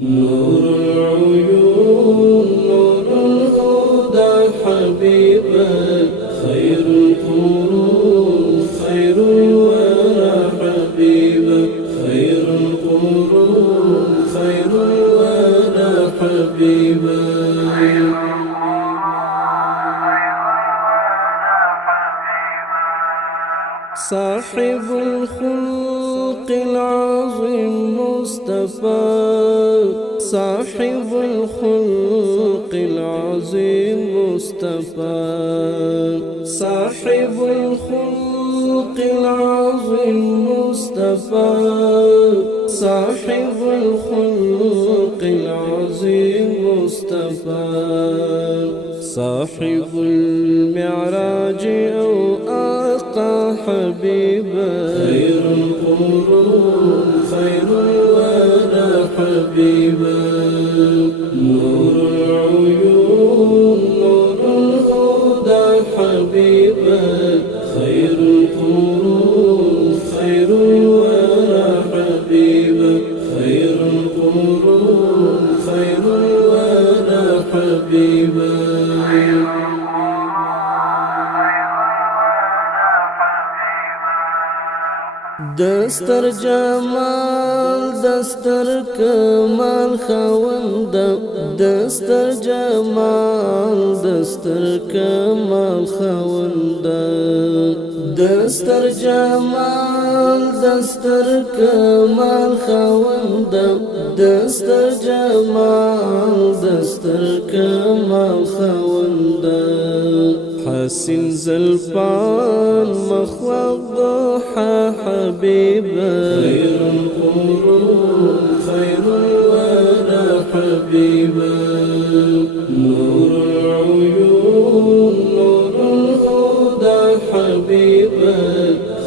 نور العيون نور الهدى حبيبك خير القرون خير الورى حبيبك خير القرون خير الورى حبيبك صاحب الخلق العظيم مصطفى صاحب الخلق العظيم مصطفى صاحب الخلق العظيم مصطفى صاحب الخلق العظيم مصطفى صاحب المعراج أو آقى حبيبا خير القرون خير الورى حبيبا نور العيون نور الهدى حبيبا خير القرون خير الورى حبيبا خير القرون خير الورى حبيبا دستر جمال دستر کمال خوند دستر جمال دستر کمال خوند دستر جمال دستر کمال خوند دستر جمال دستر کمال خوند حسن زلفان مخوض ضحى حبيبا خير القرون خير الورى حبيبا نور العيون نور الهدى حبيبا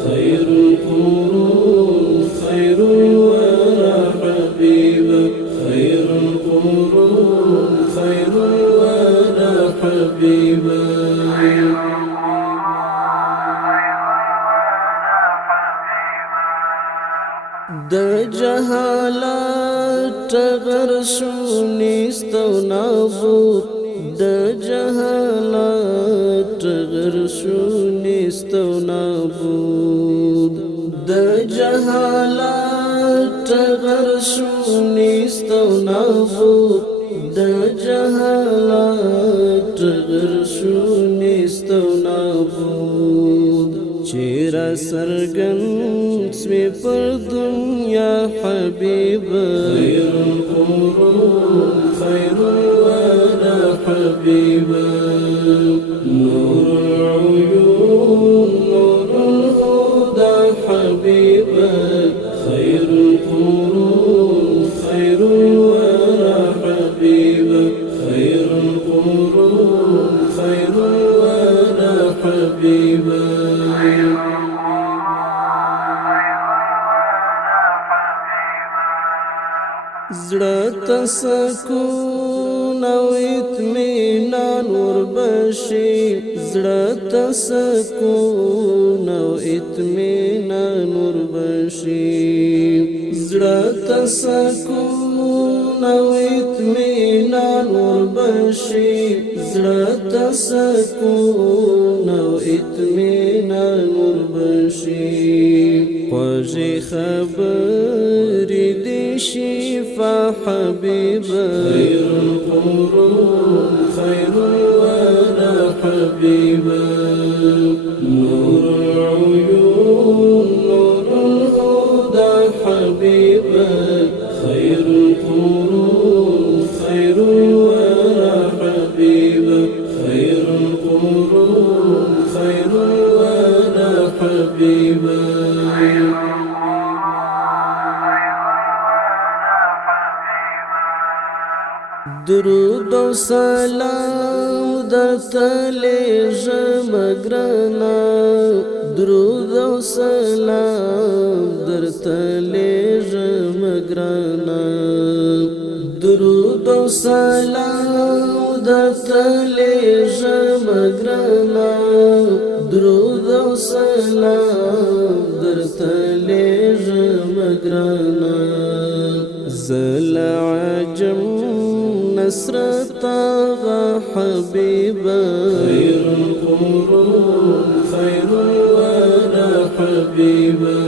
خير القرون خير الورى حبيبا خير القرون خير الورى حبيبا د جهالت ټغر شو نیستو نابود د جهالت ټغر شو نیستو نابود د جهالت ټغر شو نیستو نابود د جهالت ټغر شو نیستو نابود چیرا سرگن سوی پر دنیا حبیبا خیر القرون خیر الورى حبیبا نور العیون نور الهدى حبیبا خیر القرون خیر الورى حبیبا خیر القرون خیر الورى حبیبا زړه ته سکون او اطمینان وربشي زړه ته سکون او اطمینان وربشي زړه ته سکون او اطمینان وربشي زړه ته سکون او اطمینان وربشي خوږې خبرې دې شفا حبيبا خير القرون خير الورى حبيبا نور العيون نور الهدى حبيبا خير القرون خير الورى حبيبا خير القرون خير الورى حبيبا درود و سلام درته لیږم ګرانه درود و سلام درته لیږم ګرانه درود و سلام درته لیږم ګرانه درود و سلام درته لیږم ګرانه زل جم نصرتا حبيبا خير القرون خير الورى حبيبا